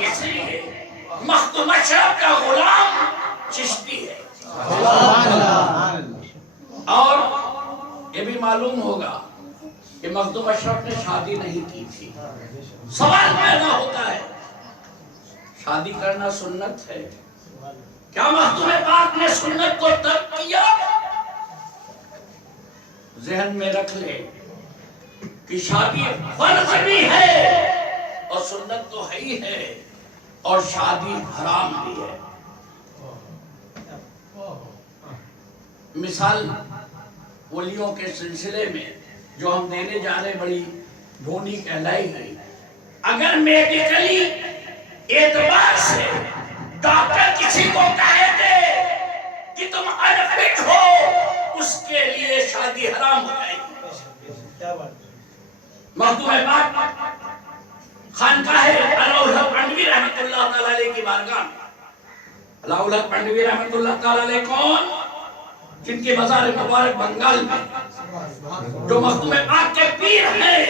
اس لیے مخدوم اشرف کا غلام چشتی ہے. اور یہ بھی معلوم ہوگا کہ مخدوم اشرف نے شادی نہیں کی تھی. سوال پیدا ہوتا ہے شادی کرنا سنت ہے کیا مخدوم پاک نے سنت کو ترک کیا؟ ذہن میں رکھ لے کہ شادی فرض بھی ہے اور سنت تو ہے ہی ہے اور شادی حرام بھی ہے. مثال ولیوں کے سلسلے میں جو ہم دینے جا رہے بڑی بھونی کہلائی گئی. اگر میڈیکلی اعتبار سے ڈاکٹر کسی کو کہے دے کہ تم انفٹ ہو اس کے لیے شادی حرام ہو جائے گی. مخدوم پاک خانقاہ علاؤالحق پنڈوی رحمۃ اللہ تعالی علیہ کی بارگاہ میں. علاؤالحق پنڈوی رحمۃ اللہ تعالی علیہ کون؟ جن کی مزار مبارک بنگال میں جو مخدوم پاک کے پیر ہیں.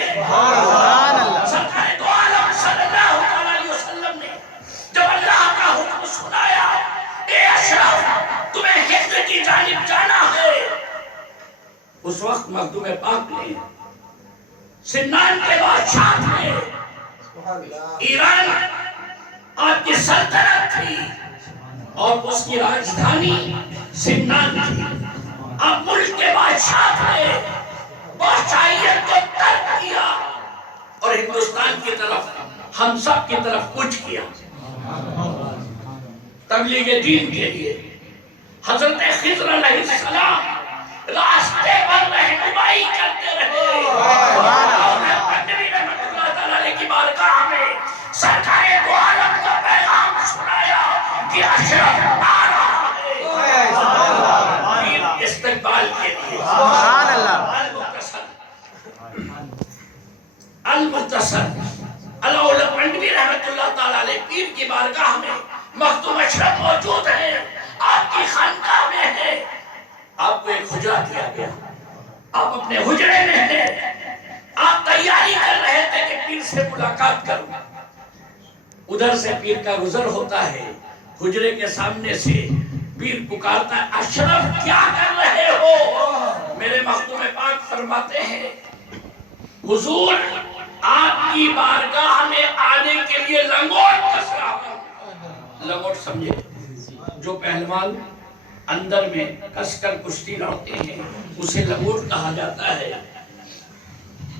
سرکار دو عالم صلی اللہ علیہ وسلم نے جب اللہ کا حکم سنایا اے اشرف تمہیں ہند کی جانب جانا ہے، اس وقت مخدوم پاک نے سنان کے بادشاہ تھے، ایران آپ کی سلطنت تھی اور اس کی راجدھانی سنان تھی. آپ ملک کے بادشاہ تھے، بادشاہیت کو ترک کیا اور ہندوستان کی طرف ہم سب کی طرف کچھ کیا تبلیغ دین کے لیے. حضرت خضر علیہ السلام راستے پر رہنمائی کرتے رہے. پنڈوی رحمۃ اللہ تعالی علیہ کی بارگاہ میں سرکار دو عالم کا پیغام سنایا کہ اشرف آ رہا ہے استقبال کے لیے. المختصر علاؤالحق پنڈوی رحمۃ اللہ تعالی علیہ پیر کی بارگاہ میں مخدوم اشرف موجود ہیں، آپ کی خانقاہ میں ہے. آپ کو ایک حجرہ دیا گیا، آپ اپنے حجرے میں ہیں، آپ تیاری کر رہے تھے کہ پیر سے ملاقات کروں. ادھر سے پیر کا گزر ہوتا ہے، حجرے کے سامنے سے پیر پکارتا ہے اشرف کیا کر رہے ہو؟ میرے مخدوم پاک فرماتے ہیں حضور آپ کی بارگاہ میں آنے کے لیے لنگوٹ کس رہا ہوں. لنگوٹ سمجھے جو پہلوان اندر میں کس کر کشتی لڑتے ہیں اسے لنگوٹ کہا جاتا ہے.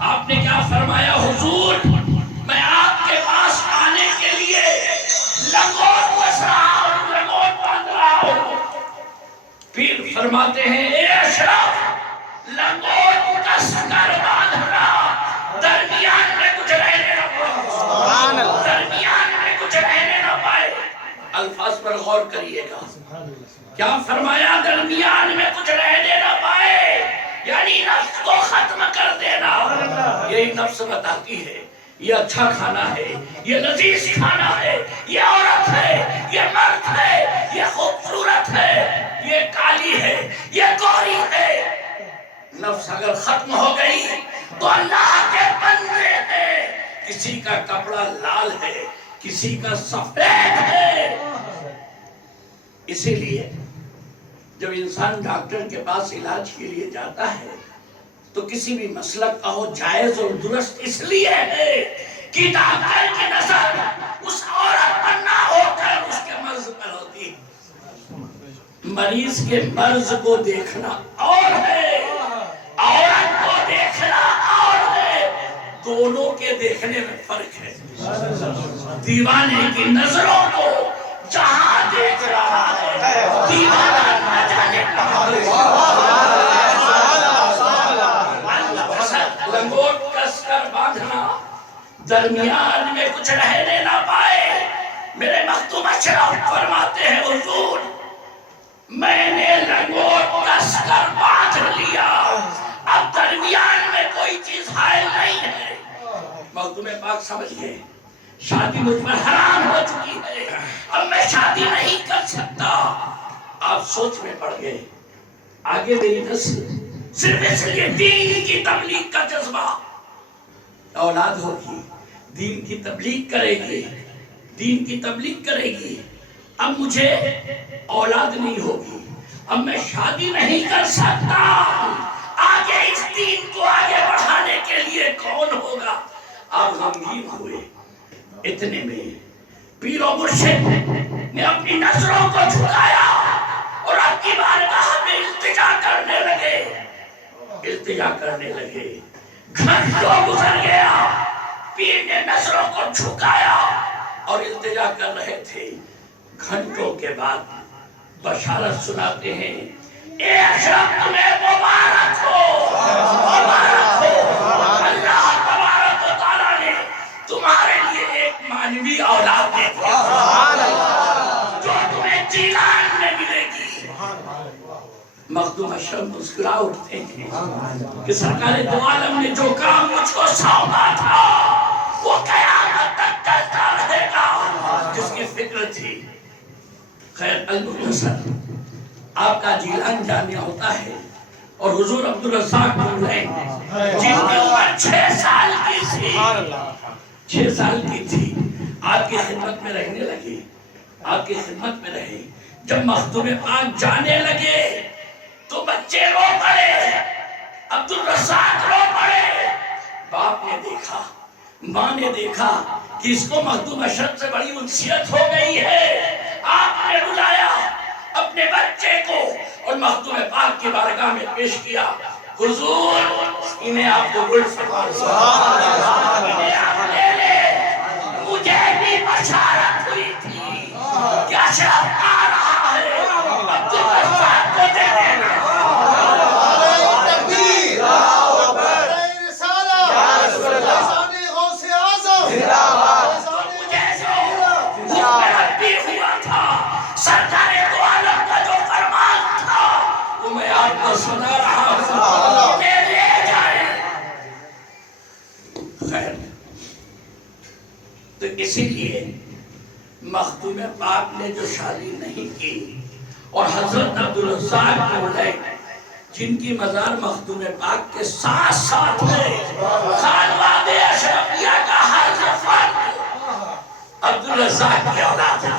آپ نے کیا فرمایا حضور میں آپ کے پاس آنے کے لیے لنگوٹ کس رہا ہوں، لنگوٹ باندھ رہا ہوں. پھر فرماتے ہیں اے اشرف لنگوٹ کس کر باندھ رہا، درمیان میں کچھ رہنے نہ پائے، درمیان میں کچھ رہنے نہ پائے. الفاظ پر غور کریے گا. کیا فرمایا؟ درمیان میں کچھ رہنے نہ پائے، یعنی نفس کو ختم کر دینا. یہی نفس بتاتی ہے یہ اچھا کھانا ہے، یہ لذیذ کھانا ہے، یہ عورت ہے، یہ مرد ہے، یہ خوبصورت ہے، یہ کالی ہے، یہ گوری ہے. نفس اگر ختم ہو گئی تو اللہ کے بندے ہیں. کسی کا کپڑا لال ہے، کسی کا سفید ہے. اسی لیے جب انسان ڈاکٹر کے پاس علاج کے لیے جاتا ہے تو کسی بھی مسلک کا ہو جائز اور درست اس لیے ہے کہ ڈاکٹر کی نظر اس عورت پر نہ ہو کر اس کے مرض پر ہوتی ہے. مریض کے مرض کو دیکھنا اور ہے، عورت کو دیکھنا اور ہے. دونوں کے دیکھنے میں فرق ہے. دیوانے کی نظروں کو جہاں دیکھ رہا ہے دیوانہ نہ جانے کہاں. لنگوٹ کس کر باندھنا، درمیان میں کچھ رہنے نہ پائے. میرے مخدوم اشرف فرماتے ہیں حضور میں نے لنگوٹ کس کر باندھ لیا، اب درمیان میں کوئی چیز حائل نہیں ہے. مخدوم پاک سمجھ گئے شادی مجھ پر حرام ہو چکی ہے، اب میں شادی نہیں کر سکتا. آپ سوچ میں پڑ گئے آگے میری نسل صرف اس لیے دین کی تبلیغ کا جذبہ اولاد ہوگی، دین کی تبلیغ کرے گی، دین کی تبلیغ کرے گی. اب مجھے اولاد نہیں ہوگی، اب میں شادی نہیں کر سکتا، آگے اس دین کو آگے بڑھانے کے لیے کون ہوگا؟ اب غمگین ہوئے. اتنے میں پیر و مرشد نے اپنی نظروں کو جھکایا اور اب کی بارگاہ میں التجا کرنے لگے، التجا کرنے لگے. گھنٹوں گزر گیا، پیر نے نظروں کو جھکایا اور التجا کر رہے تھے. گھنٹوں کے بعد بشارت سناتے ہیں، اے اشرف تمہیں مبارک ہو، مبارک ہو، اللہ تبارک و تعالیٰ نے تمہارے لیے ایک مانوی اولاد دے دیا جو تمہیں جیلان میں ملے گی. مخدوم اشرف مسکرا اٹھتے ہیں کہ سرکار دو عالم نے جو کام مجھ کو سونپا تھا وہ قیامت تک کرتا رہے گا، جس کی فکر تھی. خیر المختصر آپ کا جیلان جانا ہوتا ہے اور حضور عبدالرزاق مولین جن کی عمر 6 سال کی تھی، 6 سال کی تھی، آپ کی خدمت میں رہنے لگے، آپ کی خدمت میں رہے. جب مخدوم پاک جانے لگے تو بچے رو پڑے، عبدالرزاق رو پڑے. باپ نے دیکھا، ماں نے دیکھا کہ اس کو مخدوم اشرف سے بڑی انسیت ہو گئی ہے. آپ نے بلایا اپنے بچے کو اور مخدوم پاک کی بارگاہ میں پیش کیا. حضور انہیں آپ کو گل فرما، انہیں آپ لے لے. مجھے بھی بشارت ہوئی تھی کہ اشرف آ رہا ہے، عبدالرزاق کو دے دینا. سرکار دو عالم کا جو فرمان تھا وہ میں آپ کو سنا رہا ہوں، میں لے جائیں. خیر تو اسی لیے مخدوم پاک نے جو شادی نہیں کی اور حضرت عبدالرزاق مولین جن کی مزار مخدوم پاک کے ساتھ ساتھ ہے، خانواد اشرفیہ کا ہر فرد عبدالرزاق کی اولاد ہے.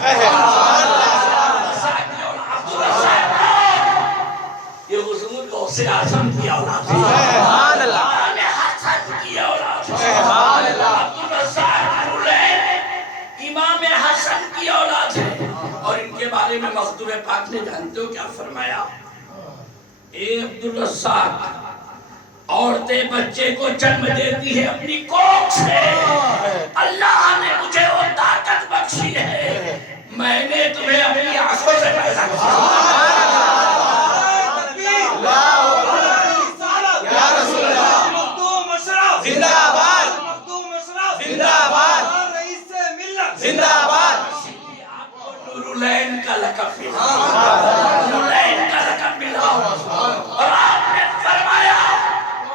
یہ حضور غوث اعظم کی اولاد ہے، امام حسن کی اولاد ہے. عبدالرزاق مولین امام حسن کی اولاد ہے. اور ان کے بارے میں مخدوم پاک نے جانتے ہو کیا فرمایا؟ اے عبدالرزاق، عورتیں بچے کو جنم دیتی ہے اپنی کوکھ سے، اللہ نے مجھے وہ طاقت بخشی ہے، میں نے تمہیں اپنی آنکھوں سے پیدا کیا. نورالعین کا لقب ملا، نورالعین کا لقب ملا. اور آپ نے فرمایا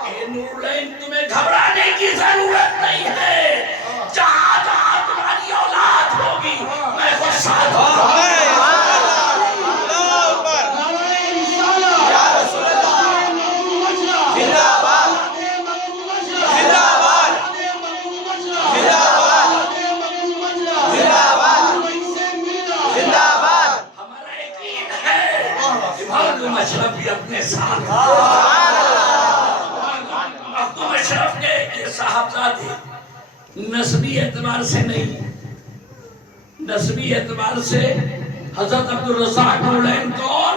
کہ نورالعین تمہیں گھبرانے کی ضرورت نہیں ہے، جہاں جہاں تمہاری اولاد ہوگی میں خود ساتھ ہوں. اشرف بھی اپنے ساتھ، مخدوم اشرف کے یہ صاحبزادے نسبی اعتبار سے نہیں، نسبی اعتبار سے حضرت عبدالرزاق مولین کون؟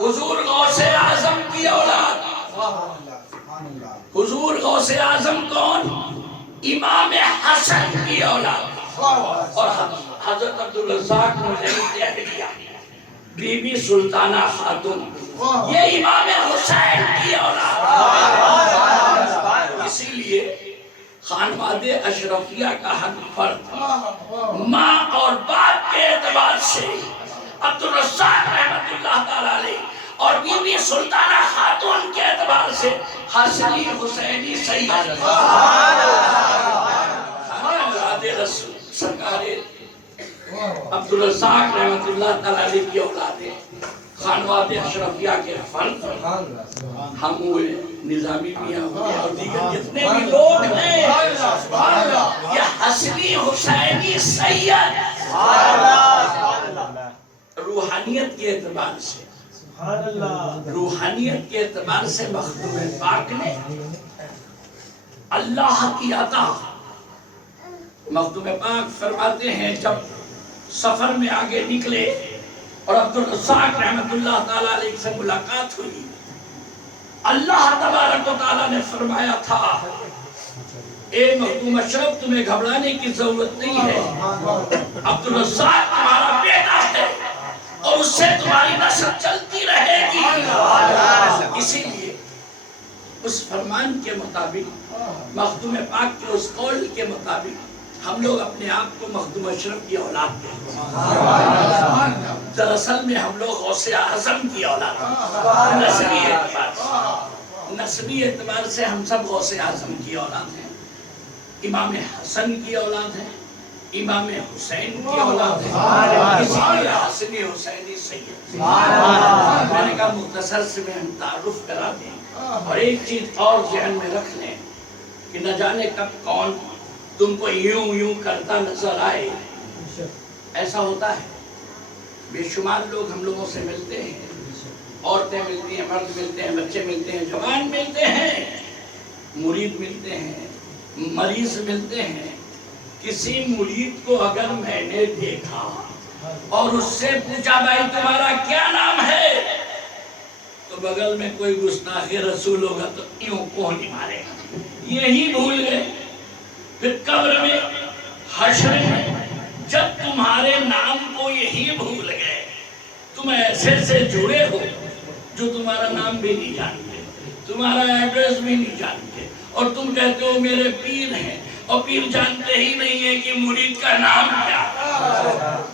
حضور غوث اعظم کی اولاد. حضور غوث اعظم کون؟ امام حسن کی اولاد. اور حضرت عبدالرزاق مولین کی اہلیہ بی بی سلطانہ خاتون یہ امام حسین کی اولاد. اسی لیے خانواد اشرفیہ کا حق فرد ماں اور باپ کے اعتبار سے عبدالرزاق رحمت اللہ تعالیٰ علیہ اور بی بی سلطانہ خاتون کے اعتبار سے حسنی حسینی سید رسول سرکار عبدالرزاق رحمت اللہ تعالیٰ علیہ کی اولاد ہے. خانواد اشرفیہ کے فرد ہم ہوئے، نظامی میاں ہوئے اور دیگر جتنے بھی لوگ ہیں، یہ حسینی سید روحانیت کے اعتبار سے روحانیت کے اعتبار سے مخدوم پاک نے اللہ کی عطا. مخدوم پاک فرماتے ہیں جب سفر میں آگے نکلے اور عبدالرزاق رحمت اللہ تعالیٰ علیہ سے ملاقات ہوئی, اللہ تبارک و تعالیٰ نے فرمایا تھا اے مخدوم اشرف تمہیں گھبرانے کی ضرورت نہیں ہے, عبدالرزاق تمہارا بیٹا ہے اور اس سے تمہاری نسل چلتی رہے گی. اسی لیے اس فرمان کے مطابق مخدوم پاک کے اس قول کے مطابق ہم لوگ اپنے آپ کو مخدوم اشرف کی اولاد کہتے ہیں. دراصل میں ہم لوگ غوث اعظم کی اولاد ہیں. نسبی اعتبار سے ہم سب غوث اعظم کی اولاد ہیں, امام حسن کی اولاد ہیں, امام حسین کی اولاد ہیں, اسی لیے حسنی حسینی سید. میں نے کہا مختصر سے میں ہم تعارف کرا دیں, اور ایک چیز اور ذہن میں رکھ لیں کہ نہ جانے کب کون تم کو یوں یوں کرتا نظر آئے. ایسا ہوتا ہے, بے شمار لوگ ہم لوگوں سے ملتے ہیں, عورتیں ملتی ہیں, مرد ملتے ہیں, بچے ملتے ہیں, جوان ملتے ہیں, مرید ملتے ہیں, مریض ملتے ہیں. کسی مرید کو اگر میں نے دیکھا اور اس سے پوچھا بھائی تمہارا کیا نام ہے, تو بغل میں کوئی گستاخ رسول ہوگا تو یوں کون ہی مارے گا, یہی بھول گئے. پھر قبر میں حشر میں جب تمہارے نام کو یہی بھول گئے, تم ایسے سے جڑے ہو جو تمہارا نام بھی نہیں جانتے, تمہارا ایڈریس بھی نہیں جانتے, اور تم کہتے ہو میرے پیر ہیں, اور پیر جانتے ہی نہیں ہے کہ مرید کا نام کیا.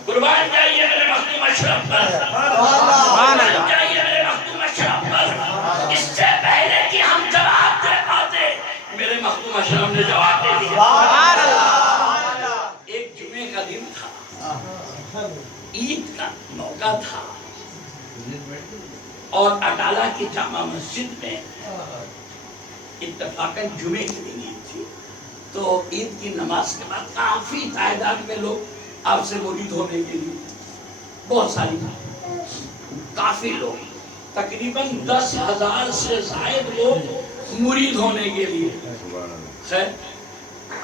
قربان جائیے میرے مخدوم اشرف پر, قربان جائیے میرے مخدوم اشرف پر. اس سے پہلے کہ ہم جواب دے پاتے میرے مخدوم اشرف نے جواب دے دیا. ایک جمعے کا دن تھا, عید کا موقع تھا, اور اٹالہ کی جامع مسجد میں اتفاقاً جمعے کی دن عید تھی. تو عید کی نماز کے بعد کافی تعداد میں لوگ آپ سے مرید ہونے کے لیے, بہت ساری کافی لوگ, تقریباً 10,000 سے زائد لوگ مرید ہونے کے لیے. خیر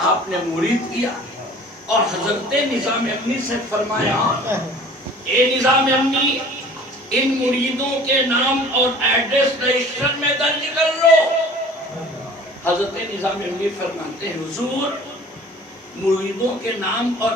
آپ نے مرید کیا اور حضرت نظام امنی سے فرمایا اے نظام امنی ان مریدوں کے نام اور ایڈریس رجسٹر میں درج کر لو. حضرت نظام امنی فرماتے ہیں حضور مریدوں کے نام اور